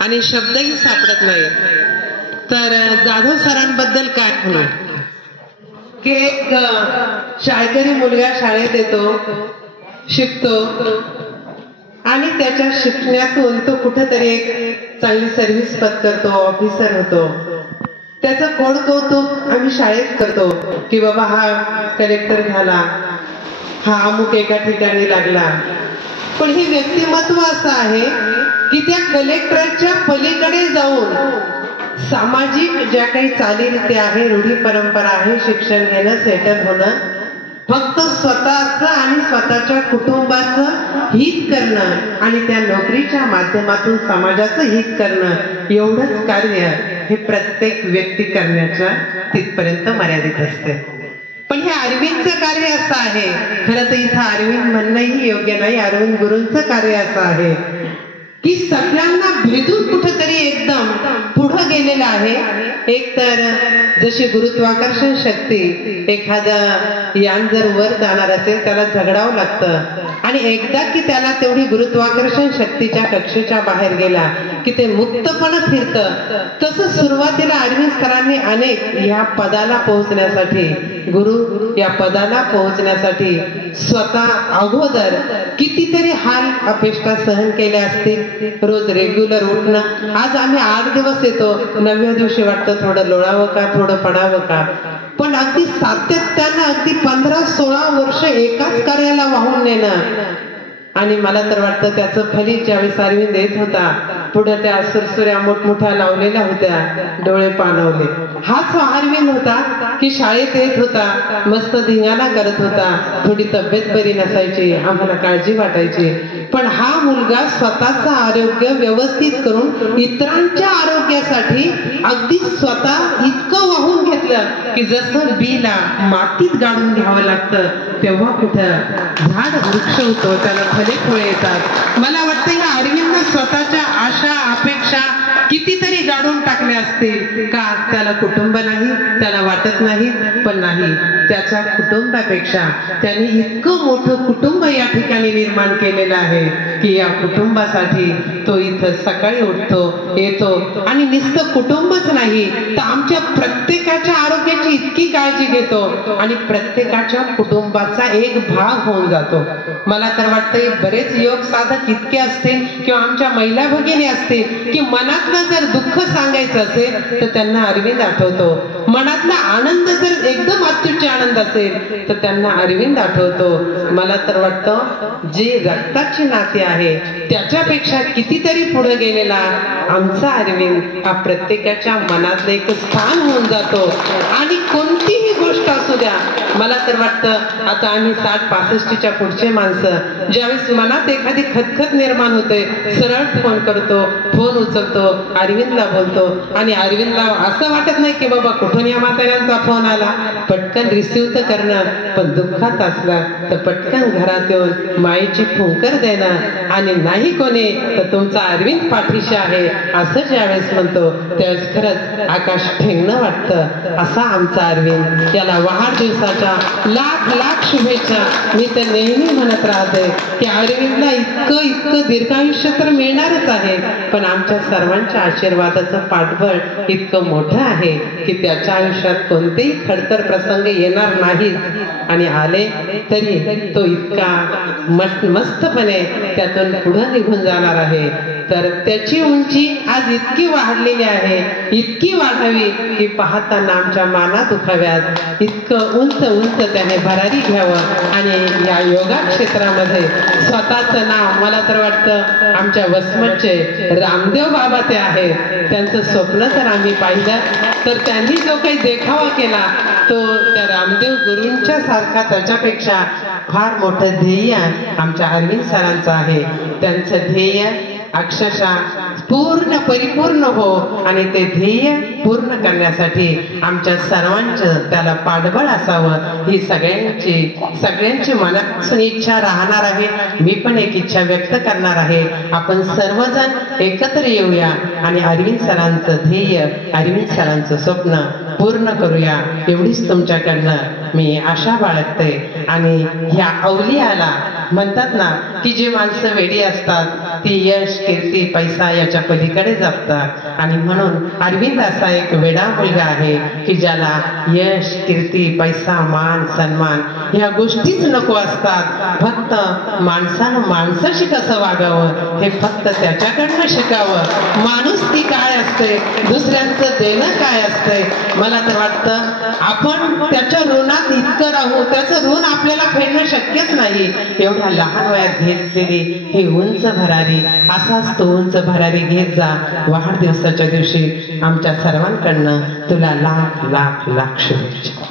आणि शब्दही सापडत नाही. तर जाधव सरांबद्दल काय म्हणू की एक शाळकरी मुलगा शाळेत येतो, शिकतो आणि त्याच्या शिकण्यातून तो कुठेतरी एक चांगली सर्व्हिस पत्करतो, ऑफिसर होतो. त्याचं कोड कौतुक आम्ही शाळेत करतो की बाबा हा कलेक्टर झाला, हा अमुक एका ठिकाणी लागला. पण हे व्यक्तिमत्व असं आहे की त्या कलेक्टरच्या पलीकडे जाऊन सामाजिक ज्या काही चालीरीती आहे, रूढी परंपरा आहे, शिक्षण घेणं, सेटल होणं, फक्त स्वतःचं आणि स्वतःच्या कुटुंबाचं हित करणं आणि त्या नोकरीच्या माध्यमातून समाजाचं हित करणं एवढंच कार्य हे प्रत्येक व्यक्ती करण्याच्या तिथपर्यंत मर्यादित असते. पण हे अरविंदचं कार्य असं आहे, खरं तर इथं अरविंद म्हणणंही योग्य नाही, अरविंद गुरूंचं कार्य असं आहे की सगळ्यांना भेदून कुठेतरी एकदम पुढं गेलेलं आहे. एक तर जशी गुरुत्वाकर्षण शक्ती, एखादं यान जर वर जाणार असेल त्याला झगडावं लागतं आणि एकदा की त्याला तेवढी गुरुत्वाकर्षण शक्तीच्या कक्षेच्या बाहेर गेला की ते मुक्तपणे फिरतं. तसं सुरुवातीला अरविंद सरांनी अनेक या पदाला पोहोचण्यासाठी, गुरु या पदाला पोहोचण्यासाठी स्वतः अगोदर कितीतरी हाल अपेष्टा सहन केल्या असतील. रोज रेग्युलर उठणं, आज आम्ही 8 दिवस येतो, 9व्या दिवशी वाटतं थोडं लोळावं का, थोडं पडावं का, पण अगदी सातत्यानं अगदी 15-16 वर्ष एकाच कार्याला वाहून नेणं. आणि मला तर वाटतं त्याचं फलित ज्यावेळेस अरविंद येत होता, पुढे त्या सुरसुऱ्या मोठमोठ्या लावलेल्या होत्या, डोळे पाणवले, हाच अरविंद होता की शाळेत येत होता, मस्त धिंगाणा करत होता, थोडी तब्येत बरी नसायची, आम्हाला काळजी वाटायची, पण हा मुलगा स्वतःचं आरोग्य व्यवस्थित करून इतरांच्या आरोग्यासाठी अगदी स्वतः इतकं वाहून घेतलं की जसं बीला मातीत गाडून घ्यावं लागतं तेव्हा कुठं झाड वृक्ष होतो, त्याला फळे फळे येतात. मला वाटतं या अरविंदने स्वतःच्या आशा अपेक्षा कितीतरी गाडून टाकले असतील का त्याला कुटुंब नाही, त्याला वाटत नाही, पण नाही, त्याच्या कुटुंबापेक्षा त्यांनी इतकं मोठं कुटुंब या ठिकाणी निर्माण केलेलं आहे की या कुटुंबासाठी तो इथं सकाळी उठतो, येतो आणि नुसतं कुटुंबच नाही तर आमच्या प्रत्येकाच्या आरोग्याची इतकी काळजी घेतो आणि प्रत्येकाच्या कुटुंबाचा एक भाग होऊन जातो. मला तर वाटतं बरेच योग साधक इतके असतील किंवा आमच्या महिला भगिनी असतील की मनातलं जर दुःख सांगायचं असेल तर त्यांना अरविंद आठवतो, मनातला आनंद जर एकदम अत्युच्च आनंद असेल तर त्यांना अरविंद आठवतो. मला तर वाटतं जी रक्ताची नाती आहे त्याच्यापेक्षा कितीतरी पुढे गेलेला आमचा अरविंद हा प्रत्येकाच्या मनातलं एक स्थान होऊन जातो. आणि कोणतीही गोष्ट असू द्या, मला तर वाटतं आता आम्ही 60-65च्या पुढचे माणसं ज्यावेळेस मनात एखादी खतखत निर्माण होते, सरळ फोन करतो, फोन उचलतो, अरविंदला बोलतो आणि अरविंदला असं वाटत नाही की बाबा कुठून या म्हाताऱ्यांचा फोन आला, पटकन रिसिव्ह तर करणं, पण दुःखात असला तर पटकन घरात येऊन मायेची फुंकर देणं आणि नाही कोणी तर तुमचा अरविंद पाठीशी आहे असं ज्यावेळेस म्हणतो त्यावेळेस खरंच आकाश ठेंगणं वाटतं. असा आमचा अरविंद, याला वाढदिवसाच्या लाख लाख शुभेच्छा. मी तर नेहमी म्हणत राहते की अरविंदला इतकं दीर्घायुष्य तर मिळणारच आहे, पण आमच्या सर्वांच्या आशीर्वादाचं पाठबळ इतकं मोठं आहे की त्याच्या आयुष्यात कोणतेही खडतर प्रसंग येणार नाहीत आणि आले तरी तो इतका मस्तपणे त्यातून पुढे निघून जाणार आहे. तर त्याची उंची आज इतकी वाढलेली आहे, इतकी वाढावी की पाहताना आमच्या माना दुखाव्यात, इतकं उंच उंच त्याने भरारी घ्यावं आणि या योगा क्षेत्रामध्ये स्वतःचं नाव, मला तर वाटतं आमच्या वसमतचे रामदेव बाबा ते आहे, त्यांचं स्वप्न जर आम्ही पाहिलं तर त्यांनी जो काही देखावा केला तो त्या रामदेव गुरूंच्या सारखा त्याच्यापेक्षा फार मोठं ध्येय आमच्या अरविंद सरांचं आहे. त्यांचं ध्येय अक्षरशः पूर्ण परिपूर्ण हो आणि ते ध्येय पूर्ण करण्यासाठी आमच्या सर्वांचं त्याला पाठबळ असावं ही सगळ्यांची मनापासून इच्छा राहणार आहे. मी पण एक इच्छा व्यक्त करणार आहे, आपण सर्वजण एकत्र येऊया आणि अरविंद सरांचं ध्येय, अरविंद सरांचं स्वप्न पूर्ण करूया, एवढीच तुमच्याकडनं मी आशा बाळगते. आणि ह्या अवलियाला म्हणतात ना की जे माणसं वेडी असतात ती यश कीर्ती पैसा याच्या पलीकडे जपतात आणि म्हणून अरविंद असा एक वेडा मुलगा आहे की ज्याला यश कीर्ती पैसा मान सन्मान ह्या गोष्टीच नको असतात. फक्त माणसानं माणसाशी कसं वागावं हे फक्त त्याच्याकडनं शिकावं. माणूस ती काय असते, दुसऱ्यांचं देणं काय असते. मला तर वाटतं आपण त्याच्या ऋणात इतकं राहू, त्याचं ऋण आपल्याला फेडणं शक्यच नाही. एवढ्या लहान वयात घेतलेली ही उंच भरारी, असाच तो उंच भरारी घेत जा. वाढदिवसाच्या दिवशी आमच्या सर्वांकडनं तुला लाख लाख लाख शुभेच्छा.